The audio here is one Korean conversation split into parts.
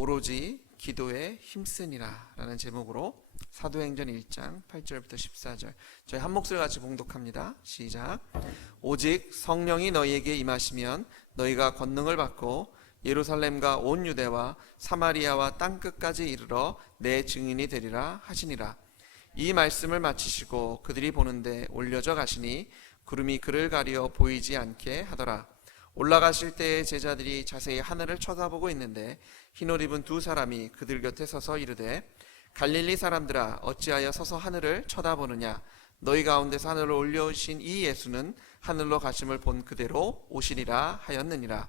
오로지 기도에 힘쓰니라 라는 제목으로 사도행전 1장 8절부터 14절 저희 한 목소리 같이 봉독합니다. 시작. 오직 성령이 너희에게 임하시면 너희가 권능을 받고 예루살렘과 온 유대와 사마리아와 땅끝까지 이르러 내 증인이 되리라 하시니라. 이 말씀을 마치시고 그들이 보는데 올려져 가시니 구름이 그를 가리어 보이지 않게 하더라. 올라가실 때에 제자들이 자세히 하늘을 쳐다보고 있는데 흰옷 입은 두 사람이 그들 곁에 서서 이르되 갈릴리 사람들아 어찌하여 서서 하늘을 쳐다보느냐. 너희 가운데서 하늘로 올려오신 이 예수는 하늘로 가심을 본 그대로 오시리라 하였느니라.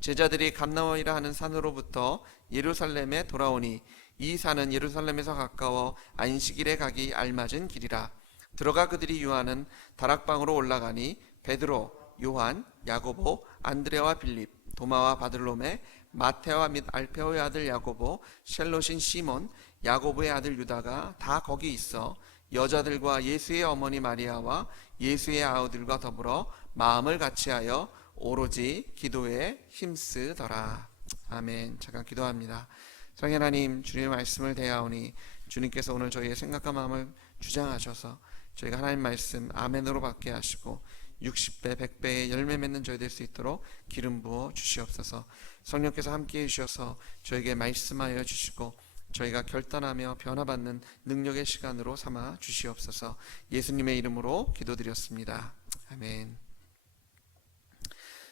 제자들이 감나원이라 하는 산으로부터 예루살렘에 돌아오니 이 산은 예루살렘에서 가까워 안식일에 가기 알맞은 길이라. 들어가 그들이 유하는 다락방으로 올라가니 베드로, 요한, 야고보, 안드레와 빌립, 도마와 바들로메, 마테와 및 알페오의 아들 야고보, 셀롯인 시몬, 야고보의 아들 유다가 다 거기 있어 여자들과 예수의 어머니 마리아와 예수의 아우들과 더불어 마음을 같이하여 오로지 기도에 힘쓰더라. 아멘. 잠깐 기도합니다. 사랑의 하나님, 주님의 말씀을 대하오니 주님께서 오늘 저희의 생각과 마음을 주장하셔서 저희가 하나님 말씀 아멘으로 받게 하시고 60배, 100배의 열매 맺는 저희 될 수 있도록 기름 부어 주시옵소서. 성령께서 함께해 주셔서 저에게 말씀하여 주시고 저희가 결단하며 변화받는 능력의 시간으로 삼아 주시옵소서. 예수님의 이름으로 기도드렸습니다. 아멘.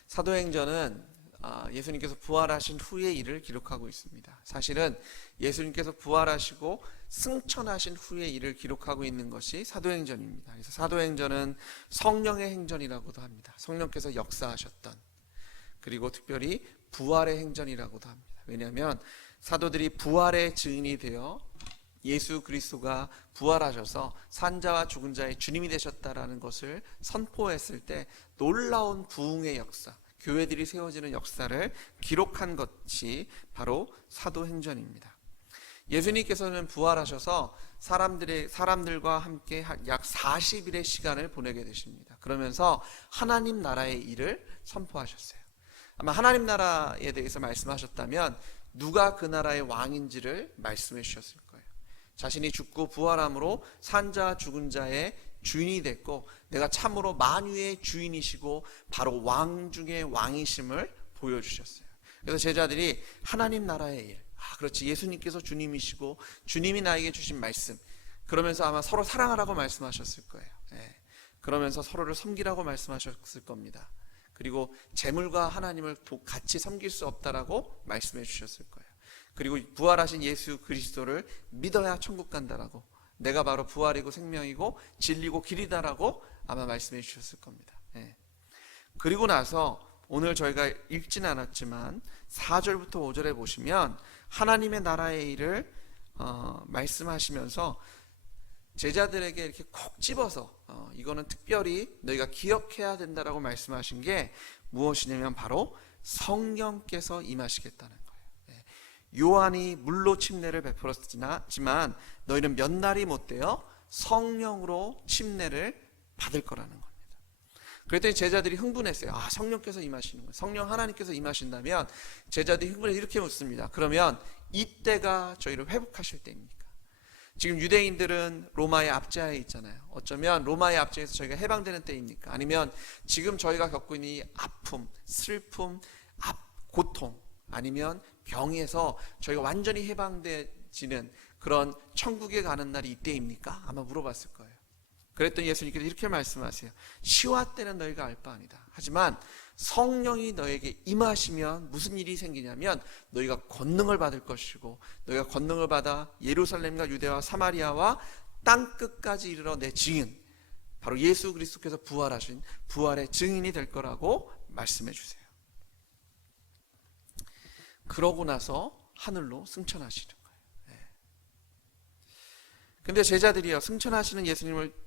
사도행전은 예수님께서 부활하신 후의 일을 기록하고 있습니다. 사실은 예수님께서 부활하시고 승천하신 후의 일을 기록하고 있는 것이 사도행전입니다. 그래서 사도행전은 성령의 행전이라고도 합니다. 성령께서 역사하셨던, 그리고 특별히 부활의 행전이라고도 합니다. 왜냐하면 사도들이 부활의 증인이 되어 예수 그리스도가 부활하셔서 산자와 죽은 자의 주님이 되셨다라는 것을 선포했을 때 놀라운 부흥의 역사, 교회들이 세워지는 역사를 기록한 것이 바로 사도행전입니다. 예수님께서는 부활하셔서 사람들과 함께 약 40일의 시간을 보내게 되십니다. 그러면서 하나님 나라의 일을 선포하셨어요. 아마 하나님 나라에 대해서 말씀하셨다면 누가 그 나라의 왕인지를 말씀해 주셨을 거예요. 자신이 죽고 부활함으로 산자 죽은 자의 주인이 됐고 내가 참으로 만유의 주인이시고 바로 왕 중의 왕이심을 보여주셨어요. 그래서 제자들이 하나님 나라의 일, 그렇지, 예수님께서 주님이시고 주님이 나에게 주신 말씀, 그러면서 아마 서로 사랑하라고 말씀하셨을 거예요. 그러면서 서로를 섬기라고 말씀하셨을 겁니다. 그리고 재물과 하나님을 같이 섬길 수 없다라고 말씀해 주셨을 거예요. 그리고 부활하신 예수 그리스도를 믿어야 천국 간다라고, 내가 바로 부활이고 생명이고 진리고 길이다라고 아마 말씀해 주셨을 겁니다. 그리고 나서 오늘 저희가 읽진 않았지만 4절부터 5절에 보시면 하나님의 나라의 일을 말씀하시면서 제자들에게 이렇게 콕 집어서 이거는 특별히 너희가 기억해야 된다라고 말씀하신 게 무엇이냐면 바로 성령께서 임하시겠다는 거예요. 요한이 물로 침례를 베풀었지만 너희는 몇 날이 못되어 성령으로 침례를 받을 거라는 겁니다. 그랬더니 제자들이 흥분했어요. 성령께서 임하시는 거예요. 성령 하나님께서 임하신다면 제자들이 흥분해서 이렇게 묻습니다. 그러면 이때가 저희를 회복하실 때입니까? 지금 유대인들은 로마의 압제하에 있잖아요. 어쩌면 로마의 압제에서 저희가 해방되는 때입니까? 아니면 지금 저희가 겪고 있는 이 아픔, 슬픔, 고통, 아니면 병에서 저희가 완전히 해방되지는 그런 천국에 가는 날이 이때입니까? 아마 물어봤을 거예요. 그랬더니 예수님께서 이렇게 말씀하세요. 시와 때는 너희가 알 바 아니다. 하지만 성령이 너에게 임하시면 무슨 일이 생기냐면 너희가 권능을 받을 것이고 너희가 권능을 받아 예루살렘과 유대와 사마리아와 땅끝까지 이르러 내 증인, 바로 예수 그리스도께서 부활하신 부활의 증인이 될 거라고 말씀해 주세요. 그러고 나서 하늘로 승천하시는 거예요. 근데 제자들이요, 승천하시는 예수님을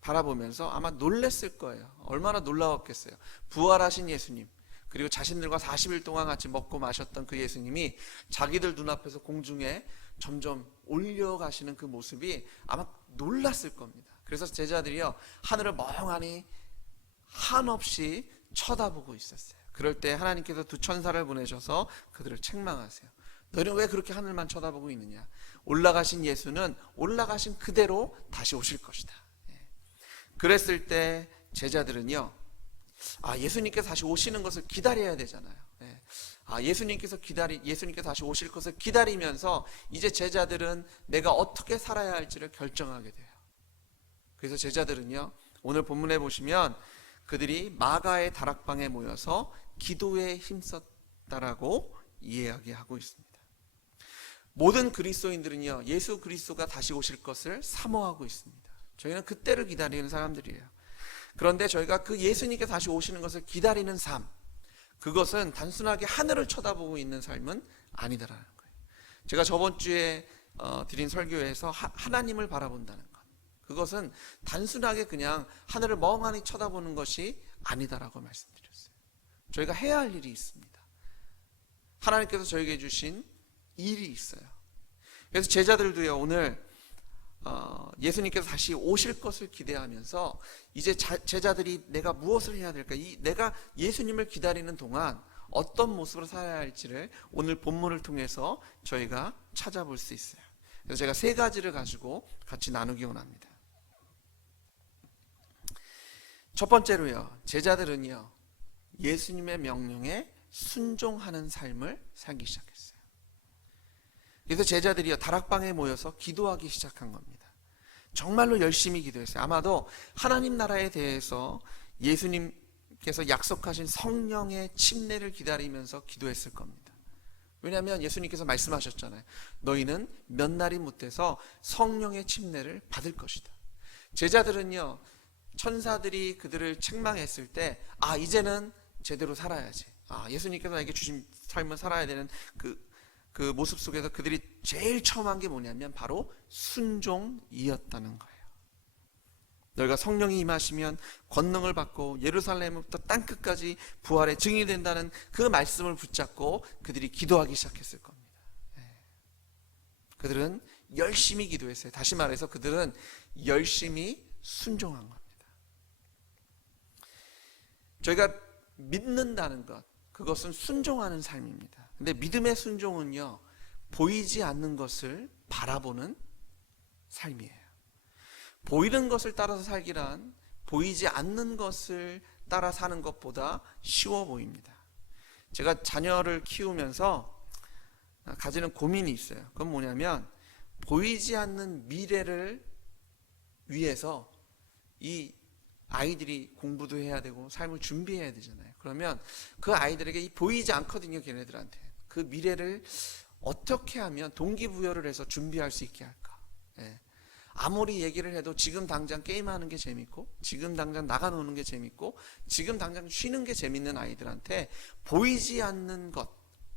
바라보면서 아마 놀랬을 거예요. 얼마나 놀라웠겠어요. 부활하신 예수님, 그리고 자신들과 40일 동안 같이 먹고 마셨던 그 예수님이 자기들 눈앞에서 공중에 점점 올려가시는 그 모습이 아마 놀랐을 겁니다. 그래서 제자들이요, 하늘을 멍하니 한없이 쳐다보고 있었어요. 그럴 때 하나님께서 두 천사를 보내셔서 그들을 책망하세요. 너희는 왜 그렇게 하늘만 쳐다보고 있느냐? 올라가신 예수는 올라가신 그대로 다시 오실 것이다. 그랬을 때 제자들은요, 예수님께서 다시 오시는 것을 기다려야 되잖아요. 예수님께서 다시 오실 것을 기다리면서 이제 제자들은 내가 어떻게 살아야 할지를 결정하게 돼요. 그래서 제자들은요, 오늘 본문에 보시면 그들이 마가의 다락방에 모여서 기도에 힘썼다라고 이야기하고 있습니다. 모든 그리스도인들은요, 예수 그리스도가 다시 오실 것을 사모하고 있습니다. 저희는 그때를 기다리는 사람들이에요. 그런데 저희가 그 예수님께 다시 오시는 것을 기다리는 삶, 그것은 단순하게 하늘을 쳐다보고 있는 삶은 아니다라는 거예요. 제가 저번 주에 드린 설교에서 하나님을 바라본다는 것, 그것은 단순하게 그냥 하늘을 멍하니 쳐다보는 것이 아니다라고 말씀드렸어요. 저희가 해야 할 일이 있습니다. 하나님께서 저에게 주신 일이 있어요. 그래서 제자들도요, 오늘 예수님께서 다시 오실 것을 기대하면서 이제 제자들이 내가 무엇을 해야 될까, 내가 예수님을 기다리는 동안 어떤 모습으로 살아야 할지를 오늘 본문을 통해서 저희가 찾아볼 수 있어요. 그래서 제가 세 가지를 가지고 같이 나누기 원합니다. 첫 번째로요, 제자들은요, 예수님의 명령에 순종하는 삶을 살기 시작했어요. 그래서 제자들이요, 다락방에 모여서 기도하기 시작한 겁니다. 정말로 열심히 기도했어요. 아마도 하나님 나라에 대해서 예수님께서 약속하신 성령의 침례를 기다리면서 기도했을 겁니다. 왜냐하면 예수님께서 말씀하셨잖아요. 너희는 몇 날이 못해서 성령의 침례를 받을 것이다. 제자들은요, 천사들이 그들을 책망했을 때 이제는 제대로 살아야지, 예수님께서 나에게 주신 삶을 살아야 되는 그 모습 속에서 그들이 제일 처음 한 게 뭐냐면 바로 순종이었다는 거예요. 너희가 성령이 임하시면 권능을 받고 예루살렘부터 땅끝까지 부활의 증인이 된다는 그 말씀을 붙잡고 그들이 기도하기 시작했을 겁니다. 그들은 열심히 기도했어요. 다시 말해서 그들은 열심히 순종한 겁니다. 저희가 믿는다는 것, 그것은 순종하는 삶입니다. 근데 믿음의 순종은요, 보이지 않는 것을 바라보는 삶이에요. 보이는 것을 따라서 살기란 보이지 않는 것을 따라 사는 것보다 쉬워 보입니다. 제가 자녀를 키우면서 가지는 고민이 있어요. 그건 뭐냐면, 보이지 않는 미래를 위해서 이 아이들이 공부도 해야 되고 삶을 준비해야 되잖아요. 그러면 그 아이들에게 보이지 않거든요, 걔네들한테. 그 미래를 어떻게 하면 동기부여를 해서 준비할 수 있게 할까? 아무리 얘기를 해도 지금 당장 게임하는 게 재밌고, 지금 당장 나가노는 게 재밌고, 지금 당장 쉬는 게 재밌는 아이들한테 보이지 않는 것,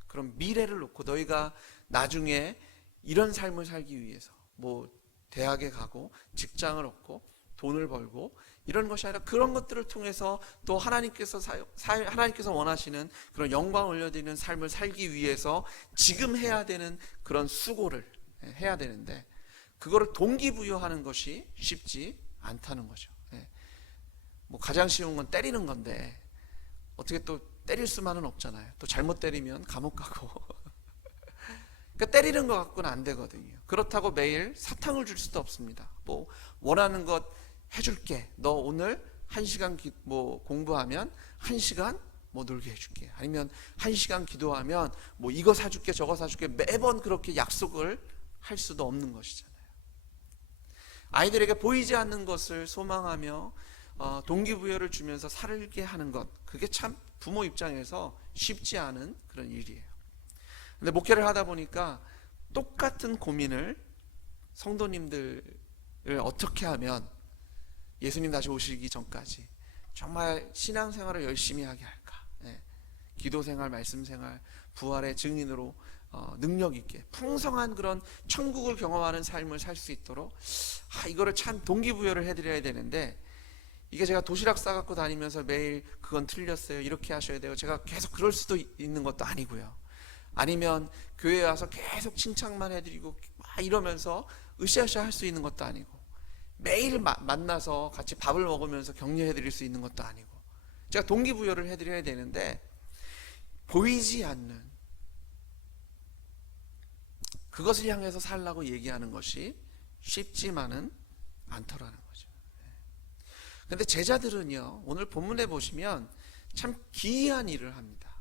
그런 미래를 놓고 너희가 나중에 이런 삶을 살기 위해서 뭐 대학에 가고 직장을 얻고 돈을 벌고 이런 것이 아니라 그런 것들을 통해서 또 하나님께서 원하시는 그런 영광을 올려드리는 삶을 살기 위해서 지금 해야 되는 그런 수고를 해야 되는데, 그거를 동기부여하는 것이 쉽지 않다는 거죠. 뭐 가장 쉬운 건 때리는 건데 어떻게 또 때릴 수만은 없잖아요. 또 잘못 때리면 감옥 가고 그러니까 때리는 것 갖고는 안 되거든요. 그렇다고 매일 사탕을 줄 수도 없습니다. 뭐 원하는 것 해줄게, 너 오늘 1시간 공부하면 1시간 뭐 놀게 해줄게, 아니면 1시간 기도하면 뭐 이거 사줄게 저거 사줄게, 매번 그렇게 약속을 할 수도 없는 것이잖아요. 아이들에게 보이지 않는 것을 소망하며 동기부여를 주면서 살게 하는 것, 그게 참 부모 입장에서 쉽지 않은 그런 일이에요. 근데 목회를 하다 보니까 똑같은 고민을 성도님들을 어떻게 하면 예수님 다시 오시기 전까지 정말 신앙생활을 열심히 하게 할까? 기도생활, 말씀생활, 부활의 증인으로 능력 있게 풍성한 그런 천국을 경험하는 삶을 살 수 있도록 이거를 참 동기부여를 해드려야 되는데, 이게 제가 도시락 싸갖고 다니면서 매일 그건 틀렸어요, 이렇게 하셔야 돼요, 제가 계속 그럴 수도 있는 것도 아니고요. 아니면 교회에 와서 계속 칭찬만 해드리고 이러면서 으쌰으쌰 할 수 있는 것도 아니고, 매일 만나서 같이 밥을 먹으면서 격려해 드릴 수 있는 것도 아니고, 제가 동기부여를 해드려야 되는데 보이지 않는 그것을 향해서 살라고 얘기하는 것이 쉽지만은 않더라는 거죠. 근데 제자들은요, 오늘 본문에 보시면 참 기이한 일을 합니다.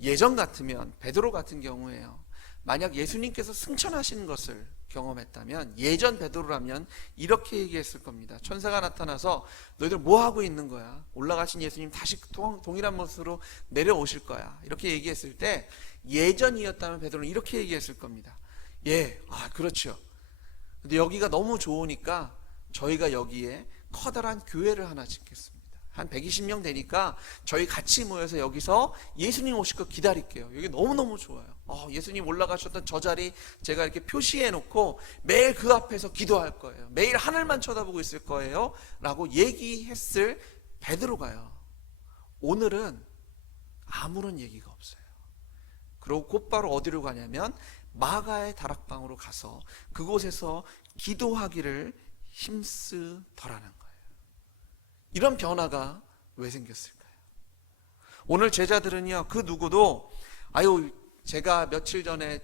예전 같으면, 베드로 같은 경우에요, 만약 예수님께서 승천하시는 것을 경험했다면, 예전 베드로라면 이렇게 얘기했을 겁니다. 천사가 나타나서 너희들 뭐 하고 있는 거야? 올라가신 예수님 다시 동일한 모습으로 내려오실 거야. 이렇게 얘기했을 때, 예전이었다면 베드로는 이렇게 얘기했을 겁니다. 예, 그렇죠. 근데 여기가 너무 좋으니까 저희가 여기에 커다란 교회를 하나 짓겠습니다. 한 120명 되니까 저희 같이 모여서 여기서 예수님 오실 거 기다릴게요. 여기 너무너무 좋아요. 예수님 올라가셨던 저 자리 제가 이렇게 표시해 놓고 매일 그 앞에서 기도할 거예요. 매일 하늘만 쳐다보고 있을 거예요. 라고 얘기했을 베드로가요, 오늘은 아무런 얘기가 없어요. 그리고 곧바로 어디로 가냐면 마가의 다락방으로 가서 그곳에서 기도하기를 힘쓰더라는 거예요. 이런 변화가 왜 생겼을까요? 오늘 제자들은요, 그 누구도 제가 며칠 전에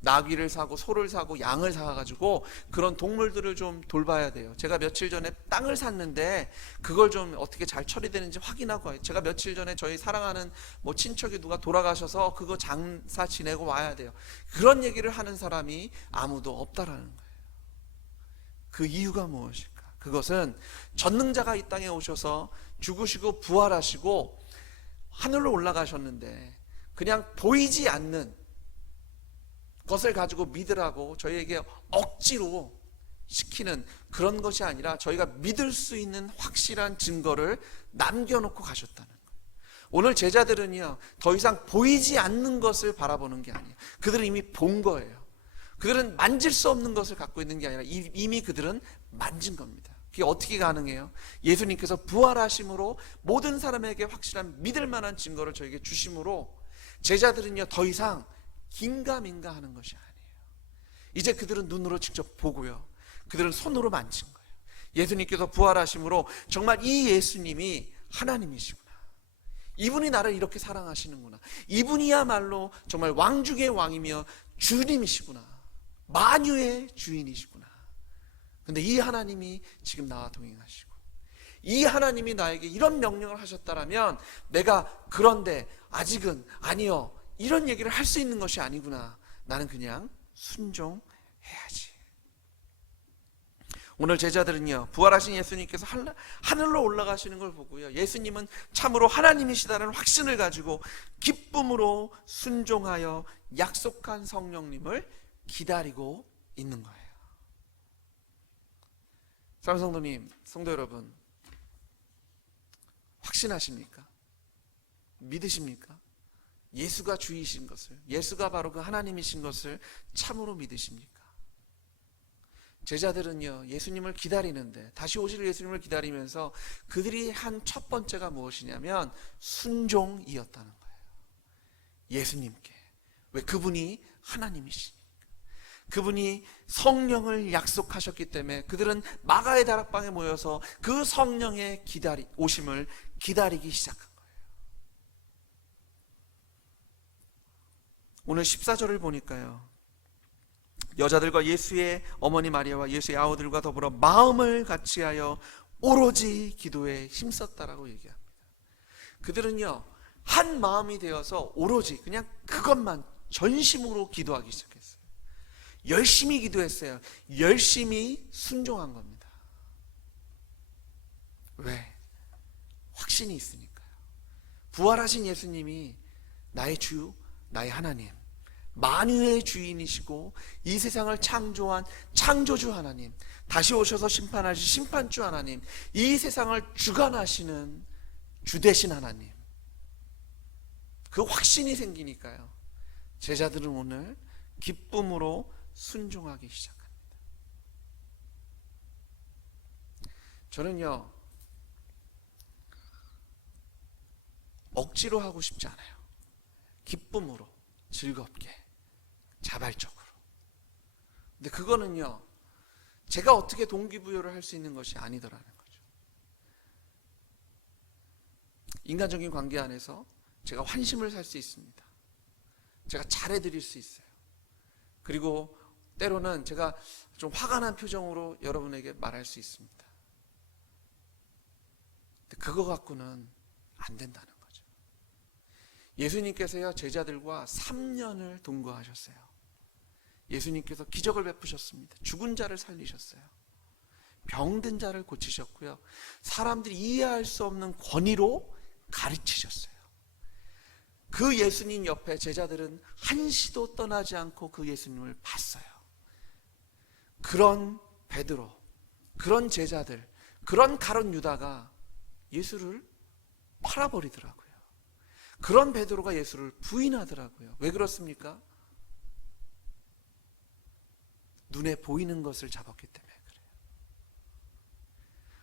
나귀를 사고 소를 사고 양을 사가지고 그런 동물들을 좀 돌봐야 돼요. 제가 며칠 전에 땅을 샀는데 그걸 좀 어떻게 잘 처리되는지 확인하고 와요. 제가 며칠 전에 저희 사랑하는 친척이 누가 돌아가셔서 그거 장사 지내고 와야 돼요. 그런 얘기를 하는 사람이 아무도 없다라는 거예요. 그 이유가 무엇일까? 그것은 전능자가 이 땅에 오셔서 죽으시고 부활하시고 하늘로 올라가셨는데 그냥 보이지 않는 것을 가지고 믿으라고 저희에게 억지로 시키는 그런 것이 아니라 저희가 믿을 수 있는 확실한 증거를 남겨놓고 가셨다는 거예요. 오늘 제자들은요, 더 이상 보이지 않는 것을 바라보는 게 아니에요. 그들은 이미 본 거예요. 그들은 만질 수 없는 것을 갖고 있는 게 아니라 이미 그들은 만진 겁니다. 그게 어떻게 가능해요? 예수님께서 부활하심으로 모든 사람에게 확실한 믿을 만한 증거를 저에게 주심으로 제자들은요, 더 이상 긴가민가 하는 것이 아니에요. 이제 그들은 눈으로 직접 보고요, 그들은 손으로 만진 거예요. 예수님께서 부활하심으로 정말 이 예수님이 하나님이시구나, 이분이 나를 이렇게 사랑하시는구나, 이분이야말로 정말 왕 중의 왕이며 주님이시구나, 만유의 주인이시구나. 근데 이 하나님이 지금 나와 동행하시고 이 하나님이 나에게 이런 명령을 하셨다라면 내가 그런데 아직은 아니요, 이런 얘기를 할 수 있는 것이 아니구나. 나는 그냥 순종해야지. 오늘 제자들은요, 부활하신 예수님께서 하늘로 올라가시는 걸 보고요, 예수님은 참으로 하나님이시다는 확신을 가지고 기쁨으로 순종하여 약속한 성령님을 기다리고 있는 거예요. 사랑하는 성도님, 성도 여러분, 확신하십니까? 믿으십니까? 예수가 주이신 것을, 예수가 바로 그 하나님이신 것을 참으로 믿으십니까? 제자들은요, 예수님을 기다리는데, 다시 오실 예수님을 기다리면서 그들이 한 첫 번째가 무엇이냐면 순종이었다는 거예요. 예수님께. 왜? 그분이 하나님이시니까. 그분이 성령을 약속하셨기 때문에 그들은 마가의 다락방에 모여서 그 성령의 오심을 기다리기 시작한 거예요. 오늘 14절을 보니까요, 여자들과 예수의 어머니 마리아와 예수의 아우들과 더불어 마음을 같이하여 오로지 기도에 힘썼다라고 얘기합니다. 그들은요, 한 마음이 되어서 오로지 그냥 그것만 전심으로 기도하기 시작했어요. 열심히 기도했어요. 열심히 순종한 겁니다. 왜? 확신이 있으니까요. 부활하신 예수님이 나의 주, 나의 하나님, 만유의 주인이시고 이 세상을 창조한 창조주 하나님, 다시 오셔서 심판하실 심판주 하나님, 이 세상을 주관하시는 주되신 하나님, 그 확신이 생기니까요, 제자들은 오늘 기쁨으로 순종하기 시작합니다. 저는요, 억지로 하고 싶지 않아요. 기쁨으로, 즐겁게, 자발적으로. 근데 그거는요, 제가 어떻게 동기부여를 할 수 있는 것이 아니더라는 거죠. 인간적인 관계 안에서 제가 환심을 살 수 있습니다. 제가 잘해드릴 수 있어요. 그리고 때로는 제가 좀 화가 난 표정으로 여러분에게 말할 수 있습니다. 근데 그거 갖고는 안 된다는 거죠. 예수님께서요, 제자들과 3년을 동거하셨어요. 예수님께서 기적을 베푸셨습니다. 죽은 자를 살리셨어요. 병든 자를 고치셨고요. 사람들이 이해할 수 없는 권위로 가르치셨어요. 그 예수님 옆에 제자들은 한시도 떠나지 않고 그 예수님을 봤어요. 그런 베드로, 그런 제자들, 그런 가룟 유다가 예수를 팔아버리더라고요. 그런 베드로가 예수를 부인하더라고요. 왜 그렇습니까? 눈에 보이는 것을 잡았기 때문에 그래요.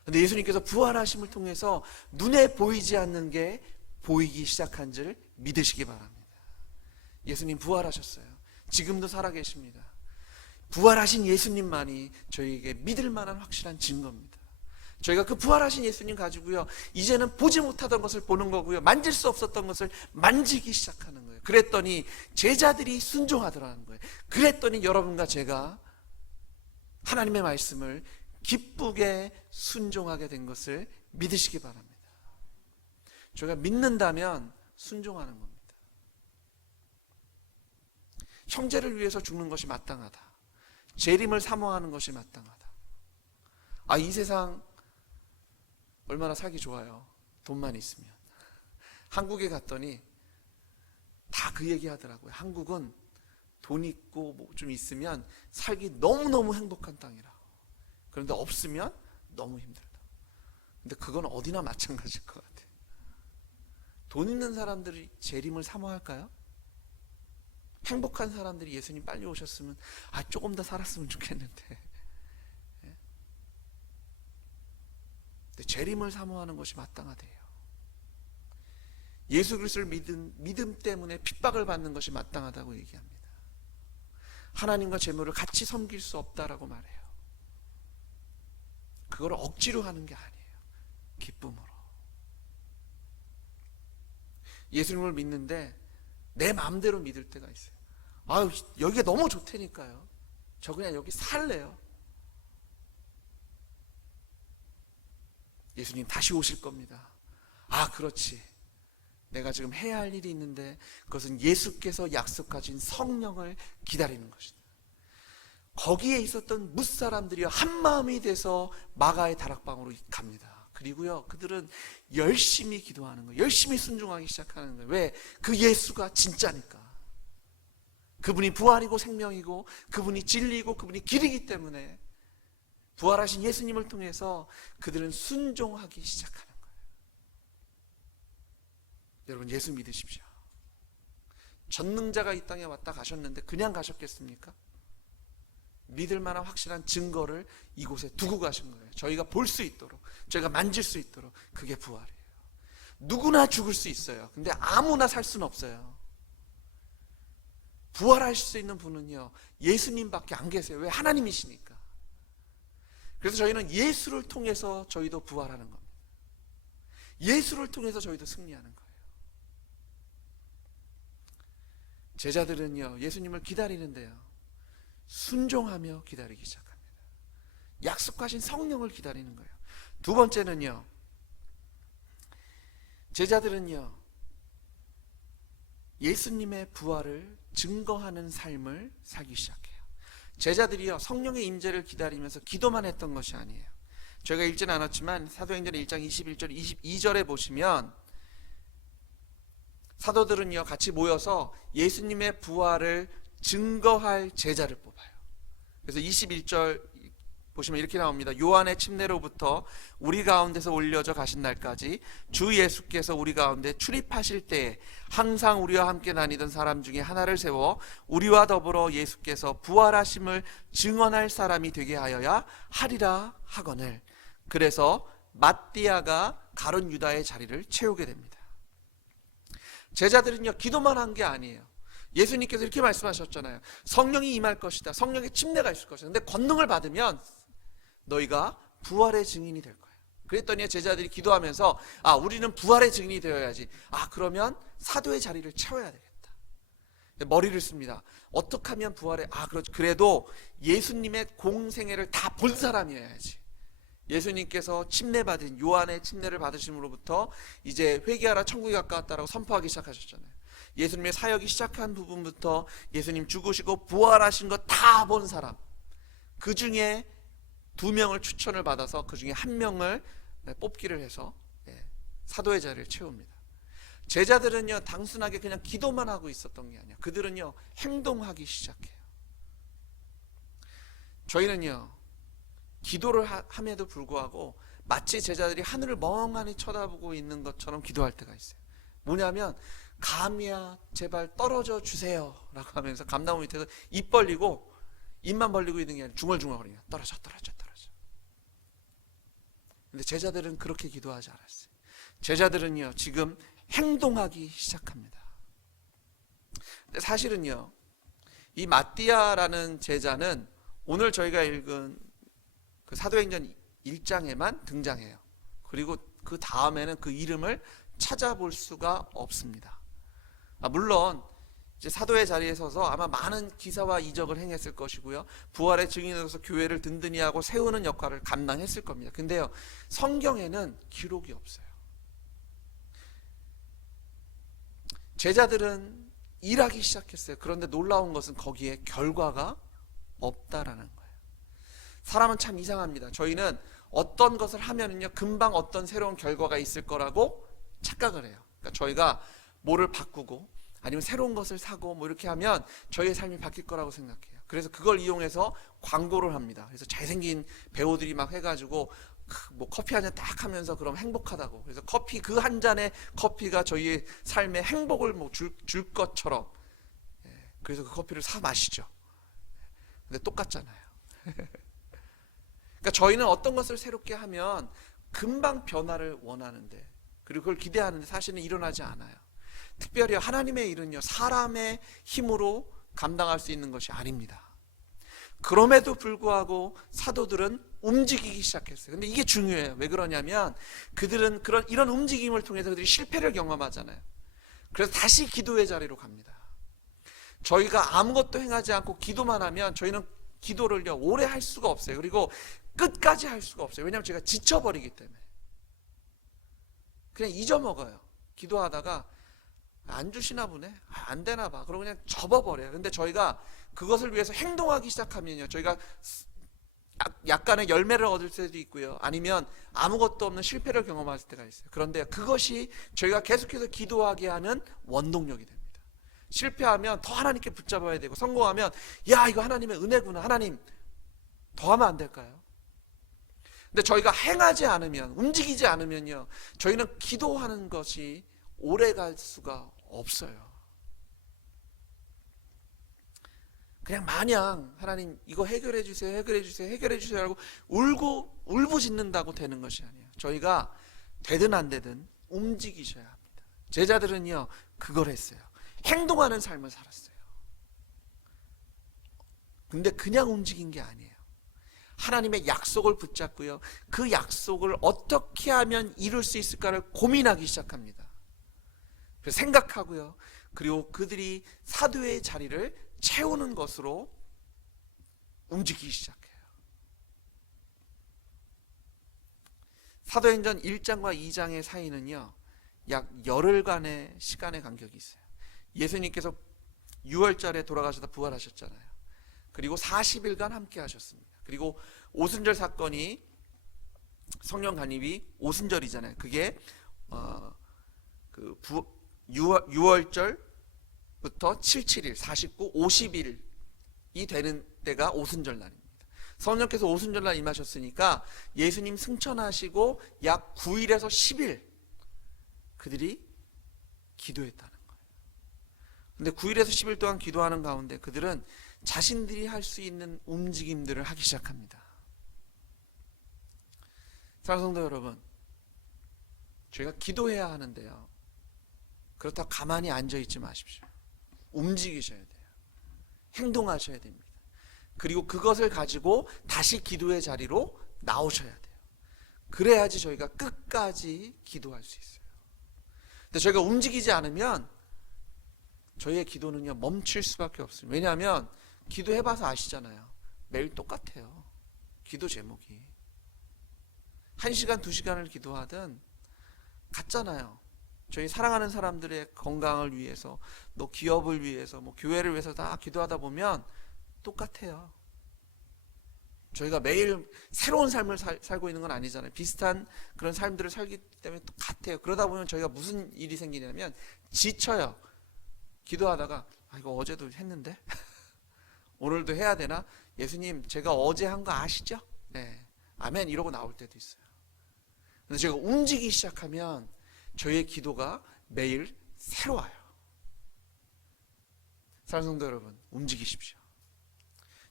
그런데 예수님께서 부활하심을 통해서 눈에 보이지 않는 게 보이기 시작한 줄 믿으시기 바랍니다. 예수님 부활하셨어요. 지금도 살아계십니다. 부활하신 예수님만이 저희에게 믿을 만한 확실한 증거입니다. 저희가 그 부활하신 예수님 가지고요, 이제는 보지 못하던 것을 보는 거고요, 만질 수 없었던 것을 만지기 시작하는 거예요. 그랬더니 제자들이 순종하더라는 거예요. 그랬더니 여러분과 제가 하나님의 말씀을 기쁘게 순종하게 된 것을 믿으시기 바랍니다. 저희가 믿는다면 순종하는 겁니다. 형제를 위해서 죽는 것이 마땅하다. 재림을 사모하는 것이 마땅하다. 이 세상 얼마나 살기 좋아요. 돈만 있으면. 한국에 갔더니 다 그 얘기 하더라고요. 한국은 돈 있고 뭐 좀 있으면 살기 너무너무 행복한 땅이라. 그런데 없으면 너무 힘들다. 근데 그건 어디나 마찬가지일 것 같아요. 돈 있는 사람들이 재림을 사모할까요? 행복한 사람들이 예수님 빨리 오셨으면 조금 더 살았으면 좋겠는데. 근데 재림을 사모하는 것이 마땅하대요. 예수 그리스도를 믿음 때문에 핍박을 받는 것이 마땅하다고 얘기합니다. 하나님과 재물을 같이 섬길 수 없다라고 말해요. 그걸 억지로 하는 게 아니에요. 기쁨으로. 예수님을 믿는데 내 마음대로 믿을 때가 있어요. 여기가 너무 좋다니까요. 저 그냥 여기 살래요. 예수님 다시 오실 겁니다. 그렇지. 내가 지금 해야 할 일이 있는데 그것은 예수께서 약속하신 성령을 기다리는 것이다. 거기에 있었던 무사람들이 한마음이 돼서 마가의 다락방으로 갑니다. 그리고요, 그들은 열심히 기도하는 거예요. 열심히 순종하기 시작하는 거예요. 왜? 그 예수가 진짜니까. 그분이 부활이고 생명이고 그분이 진리이고 그분이 길이기 때문에 부활하신 예수님을 통해서 그들은 순종하기 시작하는 거예요. 여러분, 예수 믿으십시오. 전능자가 이 땅에 왔다 가셨는데 그냥 가셨겠습니까? 믿을 만한 확실한 증거를 이곳에 두고 가신 거예요. 저희가 볼 수 있도록, 저희가 만질 수 있도록. 그게 부활이에요. 누구나 죽을 수 있어요. 근데 아무나 살 수는 없어요. 부활할 수 있는 분은요, 예수님밖에 안 계세요. 왜? 하나님이시니까. 그래서 저희는 예수를 통해서 저희도 부활하는 겁니다. 예수를 통해서 저희도 승리하는 거예요. 제자들은요, 예수님을 기다리는데요, 순종하며 기다리기 시작합니다. 약속하신 성령을 기다리는 거예요. 두 번째는요, 제자들은요, 예수님의 부활을 증거하는 삶을 살기 시작해요. 제자들이요, 성령의 임재를 기다리면서 기도만 했던 것이 아니에요. 저희가 읽지는 않았지만 사도행전 1장 21절 22절에 보시면 사도들은요, 같이 모여서 예수님의 부활을 증거할 제자를 뽑아요. 그래서 21절 보시면 이렇게 나옵니다. 요한의 침례로부터 우리 가운데서 올려져 가신 날까지 주 예수께서 우리 가운데 출입하실 때에 항상 우리와 함께 다니던 사람 중에 하나를 세워 우리와 더불어 예수께서 부활하심을 증언할 사람이 되게 하여야 하리라 하거늘. 그래서 ματ디아가 가룟 유다의 자리를 채우게 됩니다. 제자들은요, 기도만 한 게 아니에요. 예수님께서 이렇게 말씀하셨잖아요. 성령이 임할 것이다. 성령의 침례가 있을 것이다. 근데 권능을 받으면 너희가 부활의 증인이 될 거예요. 그랬더니 제자들이 기도하면서 우리는 부활의 증인이 되어야지. 그러면 사도의 자리를 채워야 되겠다. 머리를 씁니다. 어떻게 하면 부활해? 그래도 예수님의 공생애를 다 본 사람이어야지. 예수님께서 침례받은, 요한의 침례를 받으심으로부터 이제 회개하라 천국이 가까웠다라고 선포하기 시작하셨잖아요. 예수님의 사역이 시작한 부분부터 예수님 죽으시고 부활하신 거 다 본 사람, 그 중에 2명을 추천을 받아서 그 중에 1명을 뽑기를 해서 사도의 자리를 채웁니다. 제자들은요, 단순하게 그냥 기도만 하고 있었던 게 아니야. 그들은요, 행동하기 시작해요. 저희는요, 기도를 함에도 불구하고 마치 제자들이 하늘을 멍하니 쳐다보고 있는 것처럼 기도할 때가 있어요. 뭐냐면, 감이야 제발 떨어져 주세요 라고 하면서 감나무 밑에서 입 벌리고, 입만 벌리고 있는 게 아니라 중얼중얼거리냐. 떨어져. 근데 제자들은 그렇게 기도하지 않았어요. 제자들은요, 지금 행동하기 시작합니다. 근데 사실은요, 이 마띠아라는 제자는 오늘 저희가 읽은 그 사도행전 1장에만 등장해요. 그리고 그 다음에는 그 이름을 찾아볼 수가 없습니다. 물론 이제 사도의 자리에 서서 아마 많은 기사와 이적을 행했을 것이고요, 부활의 증인으로서 교회를 든든히 하고 세우는 역할을 감당했을 겁니다. 근데요, 성경에는 기록이 없어요. 제자들은 일하기 시작했어요. 그런데 놀라운 것은 거기에 결과가 없다라는 거예요. 사람은 참 이상합니다. 저희는 어떤 것을 하면은요, 금방 어떤 새로운 결과가 있을 거라고 착각을 해요. 그러니까 저희가 뭐를 바꾸고 아니면 새로운 것을 사고 뭐 이렇게 하면 저희의 삶이 바뀔 거라고 생각해요. 그래서 그걸 이용해서 광고를 합니다. 그래서 잘생긴 배우들이 막 해가지고 뭐 커피 한 잔 딱 하면서 그럼 행복하다고. 그래서 커피, 그 한 잔의 커피가 저희의 삶에 행복을 뭐 줄 것처럼. 그래서 그 커피를 사 마시죠. 근데 똑같잖아요. 그러니까 저희는 어떤 것을 새롭게 하면 금방 변화를 원하는데, 그리고 그걸 기대하는데 사실은 일어나지 않아요. 특별히 하나님의 일은요, 사람의 힘으로 감당할 수 있는 것이 아닙니다. 그럼에도 불구하고 사도들은 움직이기 시작했어요. 근데 이게 중요해요. 왜 그러냐면 그들은 이런 움직임을 통해서 그들이 실패를 경험하잖아요. 그래서 다시 기도의 자리로 갑니다. 저희가 아무것도 행하지 않고 기도만 하면 저희는 기도를요, 오래 할 수가 없어요. 그리고 끝까지 할 수가 없어요. 왜냐하면 제가 지쳐버리기 때문에. 그냥 잊어먹어요. 기도하다가 안 주시나 보네, 안 되나 봐, 그러고 그냥 접어버려요. 근데 저희가 그것을 위해서 행동하기 시작하면요, 저희가 약간의 열매를 얻을 때도 있고요, 아니면 아무것도 없는 실패를 경험할 때가 있어요. 그런데 그것이 저희가 계속해서 기도하게 하는 원동력이 됩니다. 실패하면 더 하나님께 붙잡아야 되고, 성공하면 야, 이거 하나님의 은혜구나, 하나님 더 하면 안 될까요? 근데 저희가 행하지 않으면, 움직이지 않으면요, 저희는 기도하는 것이 오래 갈 수가 없어요. 그냥 마냥 하나님 이거 해결해 주세요, 해결해 주세요, 해결해 주세요 하고 울부짖는다고 되는 것이 아니에요. 저희가 되든 안 되든 움직이셔야 합니다. 제자들은요, 그걸 했어요. 행동하는 삶을 살았어요. 근데 그냥 움직인 게 아니에요. 하나님의 약속을 붙잡고요, 그 약속을 어떻게 하면 이룰 수 있을까를 고민하기 시작합니다. 그래서 생각하고요, 그리고 그들이 사도의 자리를 채우는 것으로 움직이기 시작해요. 사도행전 1장과 2장의 사이는요, 약 열흘간의 시간의 간격이 있어요. 예수님께서 6월절에 돌아가셔서 부활하셨잖아요. 그리고 40일간 함께 하셨습니다. 그리고 오순절 사건이, 성령 간입이 오순절이잖아요. 그게 6월절부터 77일, 49, 50일이 되는 때가 오순절 날입니다. 성령께서 오순절 날 임하셨으니까 예수님 승천하시고 약 9일에서 10일 그들이 기도했다는 거예요. 근데 9일에서 10일 동안 기도하는 가운데 그들은 자신들이 할 수 있는 움직임들을 하기 시작합니다. 사랑하는 성도 여러분, 저희가 기도해야 하는데요, 그렇다고 가만히 앉아있지 마십시오. 움직이셔야 돼요. 행동하셔야 됩니다. 그리고 그것을 가지고 다시 기도의 자리로 나오셔야 돼요. 그래야지 저희가 끝까지 기도할 수 있어요. 근데 저희가 움직이지 않으면 저희의 기도는요 멈출 수밖에 없습니다. 왜냐하면 기도해봐서 아시잖아요. 매일 똑같아요. 기도 제목이 1시간 2시간을 기도하든 같잖아요. 저희 사랑하는 사람들의 건강을 위해서, 또 기업을 위해서, 뭐 교회를 위해서 다 기도하다 보면 똑같아요. 저희가 매일 새로운 삶을 살고 있는 건 아니잖아요. 비슷한 그런 삶들을 살기 때문에 똑같아요. 그러다 보면 저희가 무슨 일이 생기냐면 지쳐요. 기도하다가 이거 어제도 했는데 오늘도 해야 되나? 예수님 제가 어제 한 거 아시죠? 네, 아멘 이러고 나올 때도 있어요. 근데 제가 움직이기 시작하면 저희의 기도가 매일 새로워요. 사랑하는 성도 여러분, 움직이십시오.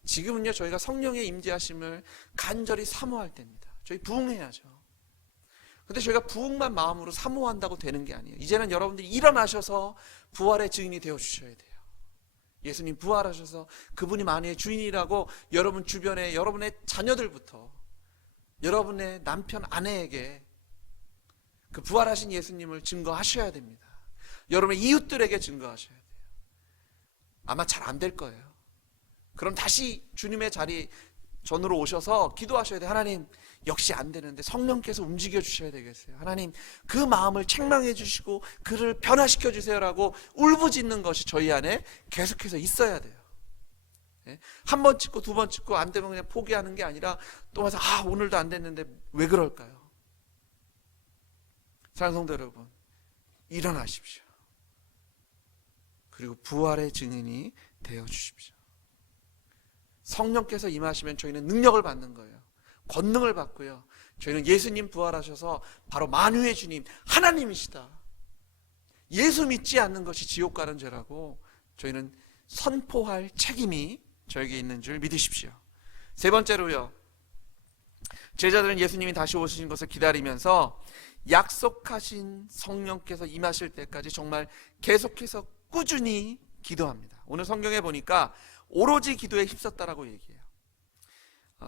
지금은요 저희가 성령의 임재하심을 간절히 사모할 때입니다. 저희 부흥해야죠. 근데 저희가 부흥만 마음으로 사모한다고 되는 게 아니에요. 이제는 여러분들이 일어나셔서 부활의 증인이 되어 주셔야 돼요. 예수님 부활하셔서 그분이 만유의 주인이라고 여러분 주변에 여러분의 자녀들부터 여러분의 남편 아내에게 그 부활하신 예수님을 증거하셔야 됩니다. 여러분의 이웃들에게 증거하셔야 돼요. 아마 잘 안 될 거예요. 그럼 다시 주님의 자리 전으로 오셔서 기도하셔야 돼요. 하나님 역시 안 되는데 성령께서 움직여 주셔야 되겠어요. 하나님 그 마음을 책망해 주시고 그를 변화시켜 주세요라고 울부짖는 것이 저희 안에 계속해서 있어야 돼요. 한 번 찍고 두 번 찍고 안 되면 그냥 포기하는 게 아니라 또 와서 오늘도 안 됐는데 왜 그럴까요? 사랑하는 성도 여러분, 일어나십시오. 그리고 부활의 증인이 되어 주십시오. 성령께서 임하시면 저희는 능력을 받는 거예요. 권능을 받고요. 저희는 예수님 부활하셔서 바로 만유의 주님 하나님이시다. 예수 믿지 않는 것이 지옥 가는 죄라고 저희는 선포할 책임이 저에게 있는 줄 믿으십시오. 세 번째로요, 제자들은 예수님이 다시 오시는 것을 기다리면서 약속하신 성령께서 임하실 때까지 정말 계속해서 꾸준히 기도합니다. 오늘 성경에 보니까 오로지 기도에 힘썼다라고 얘기해요.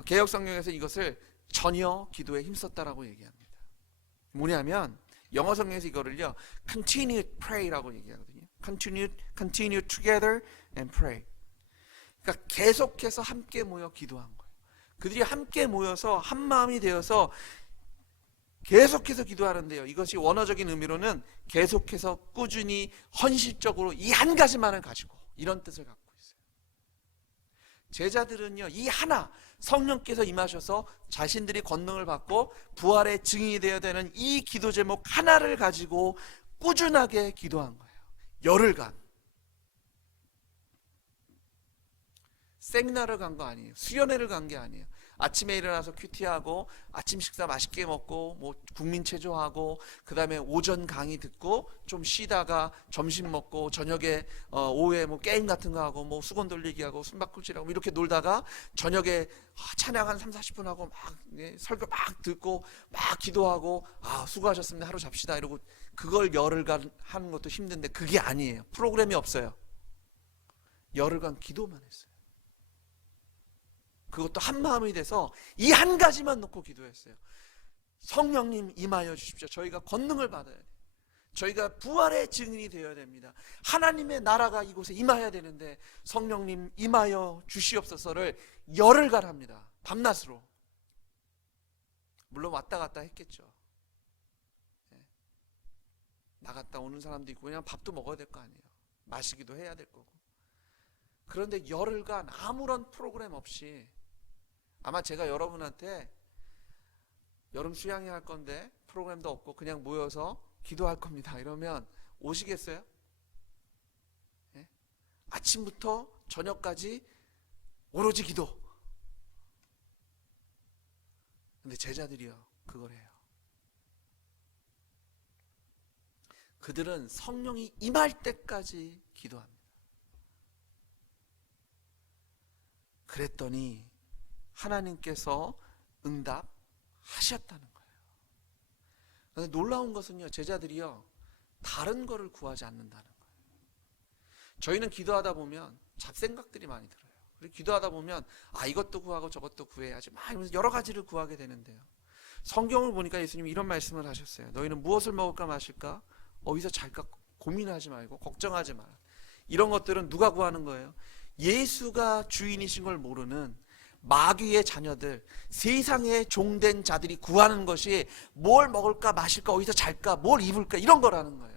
개역 성경에서 이것을 전혀 기도에 힘썼다라고 얘기합니다. 뭐냐면 영어 성경에서 이거를요 continued pray라고 얘기하거든요. continue together and pray. 그러니까 계속해서 함께 모여 기도한 거예요. 그들이 함께 모여서 한 마음이 되어서 계속해서 기도하는데요, 이것이 원어적인 의미로는 계속해서 꾸준히 헌실적으로 이 한 가지만을 가지고 이런 뜻을 갖고 있어요. 제자들은요 이 하나, 성령께서 임하셔서 자신들이 권능을 받고 부활의 증인이 되어야 되는 이 기도 제목 하나를 가지고 꾸준하게 기도한 거예요. 열흘간. 세미나를 간 거 아니에요. 수련회를 간 게 아니에요. 아침에 일어나서 큐티하고 아침 식사 맛있게 먹고 뭐 국민체조하고 그 다음에 오전 강의 듣고 좀 쉬다가 점심 먹고 저녁에 오후에 뭐 게임 같은 거 하고 뭐 수건 돌리기 하고 숨바꼭질하고 이렇게 놀다가 저녁에 찬양 한 30-40분 하고 막 설교 막 듣고 막 기도하고 수고하셨습니다 하루 잡시다 이러고 그걸 열흘간 하는 것도 힘든데 그게 아니에요. 프로그램이 없어요. 열흘간 기도만 했어요. 그것도 한 마음이 돼서 이 한 가지만 놓고 기도했어요. 성령님 임하여 주십시오. 저희가 권능을 받아야 돼요. 저희가 부활의 증인이 되어야 됩니다. 하나님의 나라가 이곳에 임해야 되는데 성령님 임하여 주시옵소서를 열흘간 합니다. 밤낮으로. 물론 왔다 갔다 했겠죠. 나갔다 오는 사람도 있고 그냥 밥도 먹어야 될 거 아니에요. 마시기도 해야 될 거고. 그런데 열흘간 아무런 프로그램 없이, 아마 제가 여러분한테 여름 수양회 할 건데 프로그램도 없고 그냥 모여서 기도할 겁니다 이러면 오시겠어요? 네? 아침부터 저녁까지 오로지 기도. 근데 제자들이요 그걸 해요. 그들은 성령이 임할 때까지 기도합니다. 그랬더니 하나님께서 응답하셨다는 거예요. 그런데 놀라운 것은요, 제자들이요 다른 거를 구하지 않는다는 거예요. 저희는 기도하다 보면 잡생각들이 많이 들어요. 그리고 기도하다 보면 이것도 구하고 저것도 구해야지 막 이러면서 여러 가지를 구하게 되는데요, 성경을 보니까 예수님이 이런 말씀을 하셨어요. 너희는 무엇을 먹을까 마실까 어디서 잘까 고민하지 말고 걱정하지 마라. 이런 것들은 누가 구하는 거예요? 예수가 주인이신 걸 모르는 마귀의 자녀들, 세상의 종된 자들이 구하는 것이 뭘 먹을까 마실까 어디서 잘까 뭘 입을까 이런 거라는 거예요.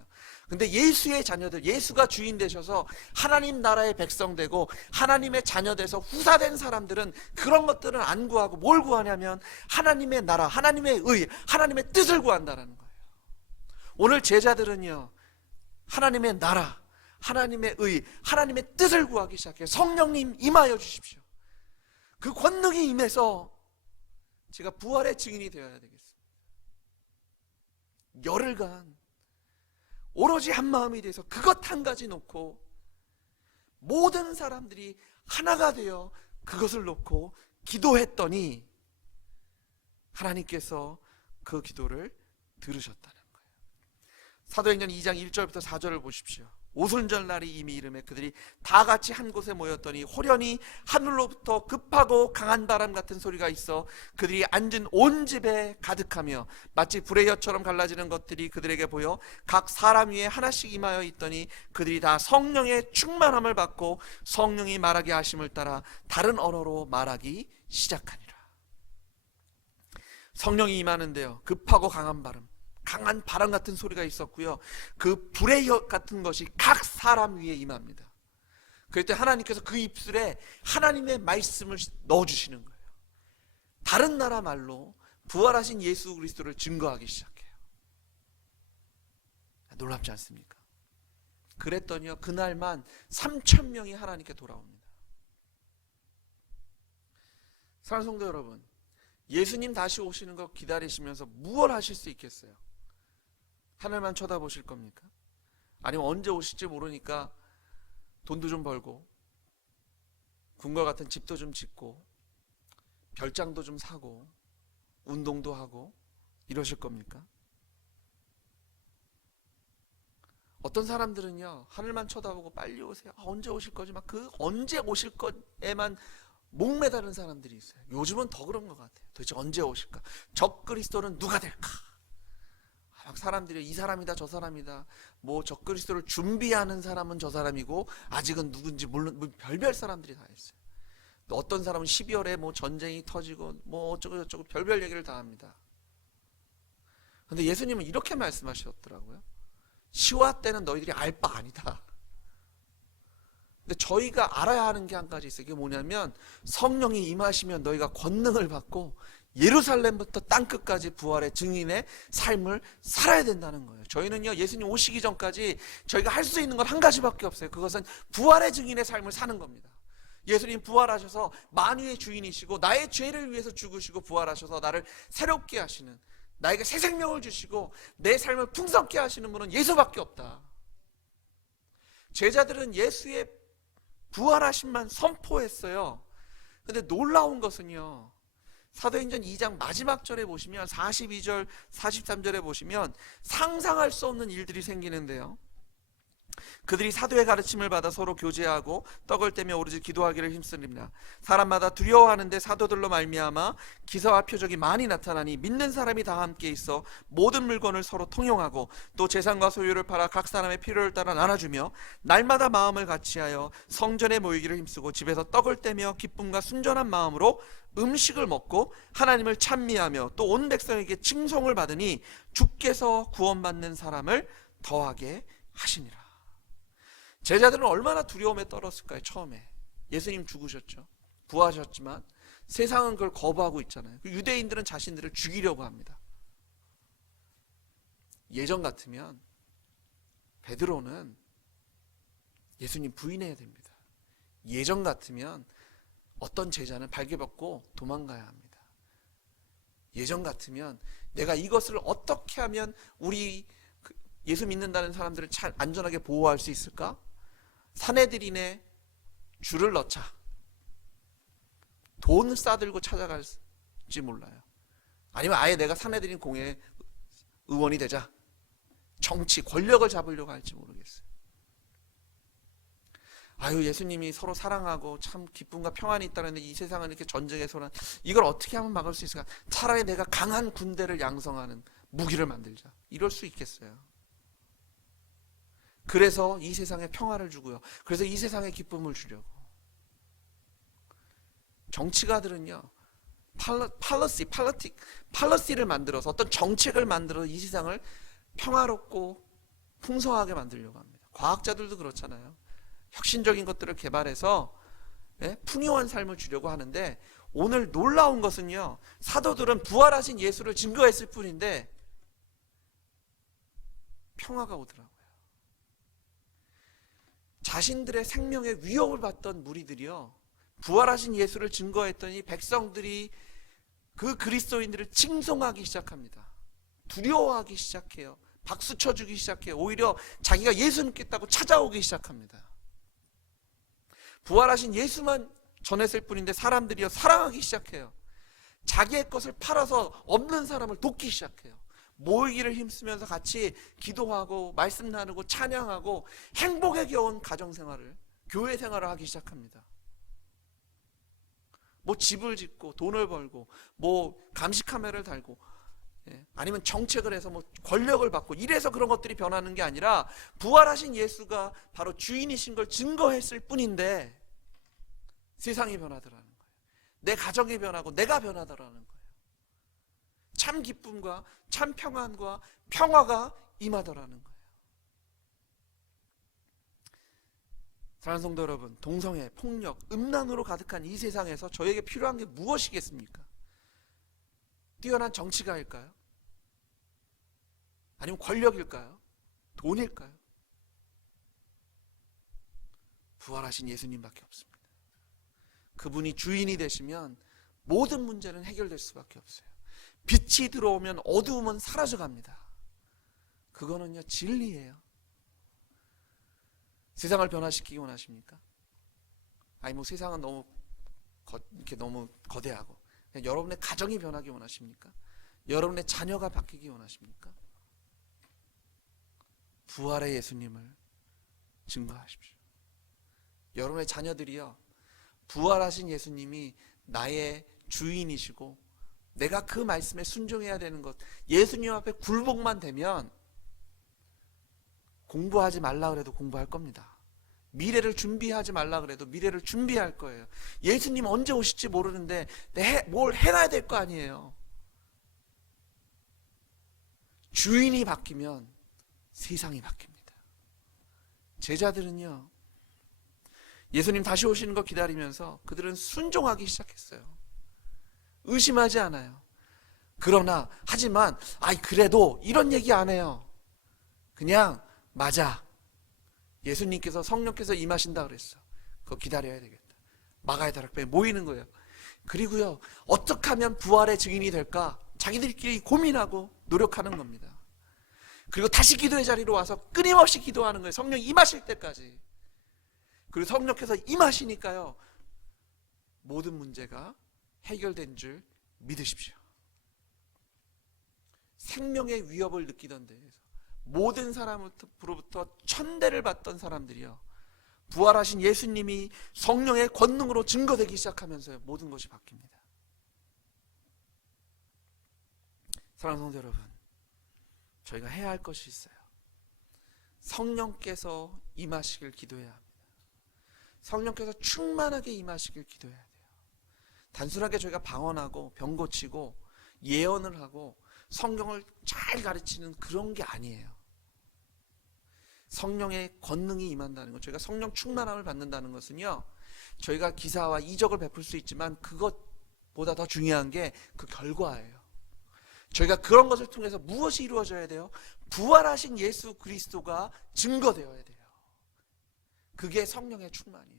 근데 예수의 자녀들, 예수가 주인 되셔서 하나님 나라의 백성 되고 하나님의 자녀 돼서 후사된 사람들은 그런 것들은 안 구하고 뭘 구하냐면 하나님의 나라, 하나님의 의, 하나님의 뜻을 구한다는 거예요. 오늘 제자들은요, 하나님의 나라, 하나님의 의, 하나님의 뜻을 구하기 시작해요. 성령님 임하여 주십시오. 그 권능이 임해서 제가 부활의 증인이 되어야 되겠습니다. 열흘간 오로지 한 마음이 돼서 그것 한 가지 놓고 모든 사람들이 하나가 되어 그것을 놓고 기도했더니 하나님께서 그 기도를 들으셨다는 거예요. 사도행전 2장 1절부터 4절을 보십시오. 오순절 날이 이미 이름에 그들이 다 같이 한 곳에 모였더니 호련히 하늘로부터 급하고 강한 바람 같은 소리가 있어 그들이 앉은 온 집에 가득하며 마치 불의 엿처럼 갈라지는 것들이 그들에게 보여 각 사람 위에 하나씩 임하여 있더니 그들이 다 성령의 충만함을 받고 성령이 말하게 하심을 따라 다른 언어로 말하기 시작하니라. 성령이 임하는데요, 급하고 강한 바람 같은 소리가 있었고요, 그 불의 엿 같은 것이 각 사람 위에 임합니다. 그럴 때 하나님께서 그 입술에 하나님의 말씀을 넣어주시는 거예요. 다른 나라 말로 부활하신 예수 그리스도를 증거하기 시작해요. 놀랍지 않습니까? 그랬더니요, 그날만 3,000명이 하나님께 돌아옵니다. 사랑하는 성도 여러분, 예수님 다시 오시는 거 기다리시면서 무엇 하실 수 있겠어요? 하늘만 쳐다보실 겁니까? 아니면 언제 오실지 모르니까 돈도 좀 벌고 궁궐 같은 집도 좀 짓고 별장도 좀 사고 운동도 하고 이러실 겁니까? 어떤 사람들은요, 하늘만 쳐다보고 빨리 오세요, 언제 오실 거지, 막 그 언제 오실 것에만 목매다는 사람들이 있어요. 요즘은 더 그런 것 같아요. 도대체 언제 오실까? 적그리스도는 누가 될까? 막 사람들이 이 사람이다 저 사람이다, 뭐 적그리스도를 준비하는 사람은 저 사람이고 아직은 누군지 모르는 뭐 별별 사람들이 다 있어요. 또 어떤 사람은 12월에 뭐 전쟁이 터지고 뭐 어쩌고 저쩌고 별별 얘기를 다 합니다. 근데 예수님은 이렇게 말씀하셨더라고요. 시와 때는 너희들이 알 바 아니다. 근데 저희가 알아야 하는 게 한 가지 있어요. 그게 뭐냐면 성령이 임하시면 너희가 권능을 받고 예루살렘부터 땅끝까지 부활의 증인의 삶을 살아야 된다는 거예요. 저희는요, 예수님 오시기 전까지 저희가 할 수 있는 건 한 가지밖에 없어요. 그것은 부활의 증인의 삶을 사는 겁니다. 예수님 부활하셔서 만유의 주인이시고 나의 죄를 위해서 죽으시고 부활하셔서 나를 새롭게 하시는, 나에게 새 생명을 주시고 내 삶을 풍성케 하시는 분은 예수밖에 없다. 제자들은 예수의 부활하심만 선포했어요. 근데 놀라운 것은요, 사도행전 2장 마지막 절에 보시면 42절 43절에 보시면 상상할 수 없는 일들이 생기는데요, 그들이 사도의 가르침을 받아 서로 교제하고 떡을 떼며 오로지 기도하기를 힘쓰립니다. 사람마다 두려워하는데 사도들로 말미암아 기사와 표적이 많이 나타나니 믿는 사람이 다 함께 있어 모든 물건을 서로 통용하고 또 재산과 소유를 팔아 각 사람의 필요를 따라 나눠주며 날마다 마음을 같이하여 성전에 모이기를 힘쓰고 집에서 떡을 떼며 기쁨과 순전한 마음으로 음식을 먹고 하나님을 찬미하며 또 온 백성에게 칭송을 받으니 주께서 구원받는 사람을 더하게 하시니라. 제자들은 얼마나 두려움에 떨었을까요? 처음에 예수님 죽으셨죠, 부활하셨지만 세상은 그걸 거부하고 있잖아요. 유대인들은 자신들을 죽이려고 합니다. 예전 같으면 베드로는 예수님 부인해야 됩니다. 예전 같으면 어떤 제자는 발개벗고 도망가야 합니다. 예전 같으면 내가 이것을 어떻게 하면 우리 예수 믿는다는 사람들을 잘 안전하게 보호할 수 있을까? 사내들인에 줄을 넣자. 돈 싸들고 찾아갈지 몰라요. 아니면 아예 내가 사내들인 공회 의원이 되자. 정치, 권력을 잡으려고 할지 모르겠어요. 아유, 예수님이 서로 사랑하고 참 기쁨과 평안이 있다는데 이 세상은 이렇게 전쟁의 소란, 이걸 어떻게 하면 막을 수 있을까? 차라리 내가 강한 군대를 양성하는 무기를 만들자. 이럴 수 있겠어요. 그래서 이 세상에 평화를 주고요. 그래서 이 세상에 기쁨을 주려고. 정치가들은요, 팔러시를 만들어서 어떤 정책을 만들어서 이 세상을 평화롭고 풍성하게 만들려고 합니다. 과학자들도 그렇잖아요. 혁신적인 것들을 개발해서 풍요한 삶을 주려고 하는데, 오늘 놀라운 것은요, 사도들은 부활하신 예수를 증거했을 뿐인데 평화가 오더라고요. 자신들의 생명에 위협을 받던 무리들이요, 부활하신 예수를 증거했더니 백성들이 그 그리스도인들을 칭송하기 시작합니다. 두려워하기 시작해요. 박수 쳐주기 시작해요. 오히려 자기가 예수 믿겠다고 찾아오기 시작합니다. 부활하신 예수만 전했을 뿐인데 사람들이요, 사랑하기 시작해요. 자기의 것을 팔아서 없는 사람을 돕기 시작해요. 모이기를 힘쓰면서 같이 기도하고 말씀 나누고 찬양하고 행복에 겨운 가정생활을, 교회 생활을 하기 시작합니다. 뭐 집을 짓고 돈을 벌고 뭐 감시 카메라를 달고 아니면 정책을 해서 뭐 권력을 받고 이래서 그런 것들이 변하는 게 아니라 부활하신 예수가 바로 주인이신 걸 증거했을 뿐인데 세상이 변하더라는 거예요. 내 가정이 변하고 내가 변하더라는 거예요. 참 기쁨과 참 평안과 평화가 임하더라는 거예요. 사랑하는 성도 여러분, 동성애, 폭력, 음란으로 가득한 이 세상에서 저에게 필요한 게 무엇이겠습니까? 뛰어난 정치가일까요? 아니면 권력일까요? 돈일까요? 부활하신 예수님밖에 없습니다. 그분이 주인이 되시면 모든 문제는 해결될 수밖에 없어요. 빛이 들어오면 어두움은 사라져갑니다. 그거는요, 진리예요. 세상을 변화시키기 원하십니까? 아니 뭐 세상은 이렇게 너무 거대하고, 여러분의 가정이 변하기 원하십니까? 여러분의 자녀가 바뀌기 원하십니까? 부활의 예수님을 증거하십시오. 여러분의 자녀들이요, 부활하신 예수님이 나의 주인이시고 내가 그 말씀에 순종해야 되는 것, 예수님 앞에 굴복만 되면 공부하지 말라 그래도 공부할 겁니다. 미래를 준비하지 말라 그래도 미래를 준비할 거예요. 예수님 언제 오실지 모르는데 뭘 해놔야 될 거 아니에요. 주인이 바뀌면 세상이 바뀝니다. 제자들은요, 예수님 다시 오시는 거 기다리면서 그들은 순종하기 시작했어요. 의심하지 않아요. 그러나 하지만 그래도 이런 얘기 안 해요. 그냥 맞아, 예수님께서 성령께서 임하신다 그랬어. 그거 기다려야 되겠다. 마가의 다락방에 모이는 거예요. 그리고요, 어떻게 하면 부활의 증인이 될까 자기들끼리 고민하고 노력하는 겁니다. 그리고 다시 기도의 자리로 와서 끊임없이 기도하는 거예요. 성령 임하실 때까지. 그리고 성령께서 임하시니까요, 모든 문제가 해결된 줄 믿으십시오. 생명의 위협을 느끼던 데에서 모든 사람으로부터 천대를 받던 사람들이요, 부활하신 예수님이 성령의 권능으로 증거되기 시작하면서요, 모든 것이 바뀝니다. 사랑하는 성도 여러분, 저희가 해야 할 것이 있어요. 성령께서 임하시길 기도해야 합니다. 성령께서 충만하게 임하시길 기도해야 돼요. 단순하게 저희가 방언하고 병 고치고 예언을 하고 성경을 잘 가르치는 그런 게 아니에요. 성령의 권능이 임한다는 것, 저희가 성령 충만함을 받는다는 것은요, 저희가 기사와 이적을 베풀 수 있지만 그것보다 더 중요한 게 그 결과예요. 저희가 그런 것을 통해서 무엇이 이루어져야 돼요? 부활하신 예수 그리스도가 증거되어야 돼요. 그게 성령의 충만이에요.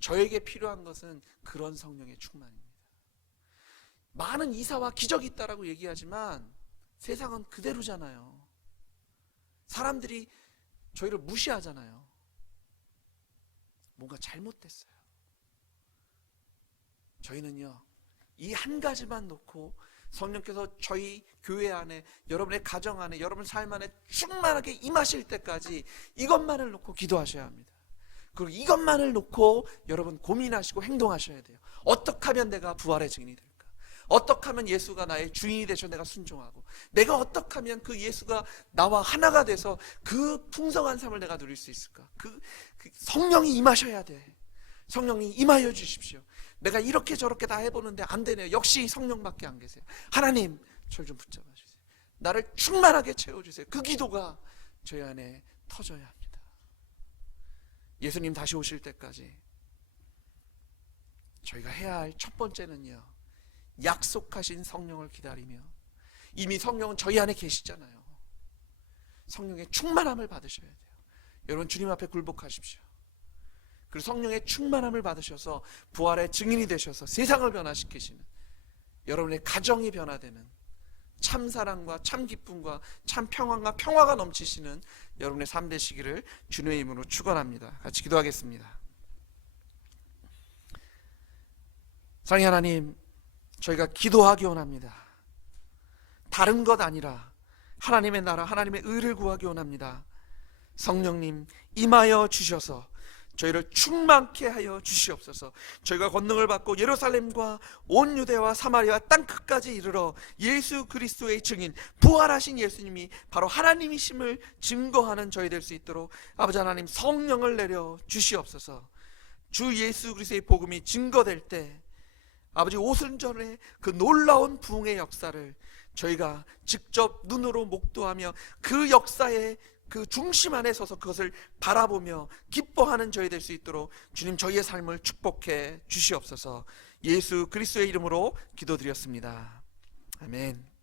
저에게 필요한 것은 그런 성령의 충만입니다. 많은 이사와 기적이 있다라고 얘기하지만 세상은 그대로잖아요. 사람들이 저희를 무시하잖아요. 뭔가 잘못됐어요. 저희는요, 이 한 가지만 놓고 성령께서 저희 교회 안에, 여러분의 가정 안에, 여러분 삶 안에 충만하게 임하실 때까지 이것만을 놓고 기도하셔야 합니다. 그리고 이것만을 놓고 여러분 고민하시고 행동하셔야 돼요. 어떻게 하면 내가 부활의 증인이 될까? 어떻게 하면 예수가 나의 주인이 되셔 내가 순종하고, 내가 어떻게 하면 그 예수가 나와 하나가 돼서 그 풍성한 삶을 내가 누릴 수 있을까? 그 성령이 임하셔야 돼. 성령이 임하여 주십시오. 내가 이렇게 저렇게 다 해보는데 안 되네요. 역시 성령밖에 안 계세요. 하나님, 저를 좀 붙잡아 주세요. 나를 충만하게 채워주세요. 그 기도가 저희 안에 터져야 합니다. 예수님 다시 오실 때까지 저희가 해야 할 첫 번째는요, 약속하신 성령을 기다리며, 이미 성령은 저희 안에 계시잖아요. 성령의 충만함을 받으셔야 돼요. 여러분, 주님 앞에 굴복하십시오. 그리고 성령의 충만함을 받으셔서 부활의 증인이 되셔서 세상을 변화시키시는, 여러분의 가정이 변화되는, 참 사랑과 참 기쁨과 참 평안과 평화가 넘치시는 여러분의 삶 되시기를 주님의 이름으로 축원합니다. 같이 기도하겠습니다. 사랑의 하나님, 저희가 기도하기 원합니다. 다른 것 아니라 하나님의 나라, 하나님의 의를 구하기 원합니다. 성령님 임하여 주셔서 저희를 충만케 하여 주시옵소서. 저희가 권능을 받고 예루살렘과 온 유대와 사마리아 땅끝까지 이르러 예수 그리스도의 증인, 부활하신 예수님이 바로 하나님이심을 증거하는 저희 될 수 있도록 아버지 하나님 성령을 내려 주시옵소서. 주 예수 그리스도의 복음이 증거될 때 아버지 오순절의 그 놀라운 부흥의 역사를 저희가 직접 눈으로 목도하며 그 역사의 그 중심 안에 서서 그것을 바라보며 기뻐하는 저희 될 수 있도록 주님 저희의 삶을 축복해 주시옵소서. 예수 그리스도의 이름으로 기도드렸습니다. 아멘.